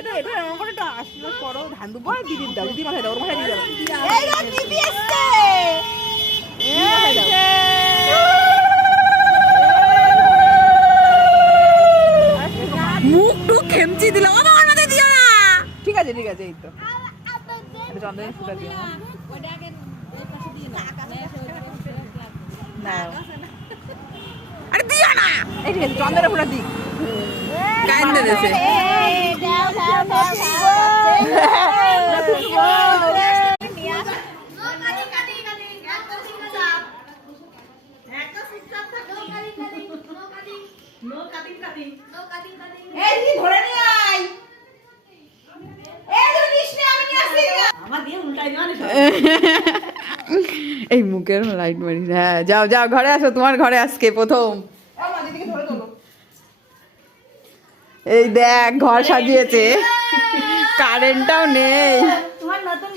এটা এটা এমন করে একটা আশীর্বাদ করো, ধান দুবো আর দিদির দাও, দিদি মাথায় দাও, ওর মাথায় দিয়ে দাও। এই রে দিদি এসছে। মুখ টুক খেমচি দিল, ও আমার মাথায় দিও না। ঠিক আছে ঠিক আছে, এই তো চন্দনের ফুটা দিও না। আরে দিও না, এই ঠিক আছে, চন্দনের ফুটা দিই। কান্দে দেছে। দাও দাও দাও এই মুখের লাইট মারি। হ্যাঁ যাও যাও ঘরে আসো, তোমার ঘরে আজকে প্রথম। এই দেখ ঘর সাজিয়েছে, কারেন্টটাও নেই। তোমার নতুন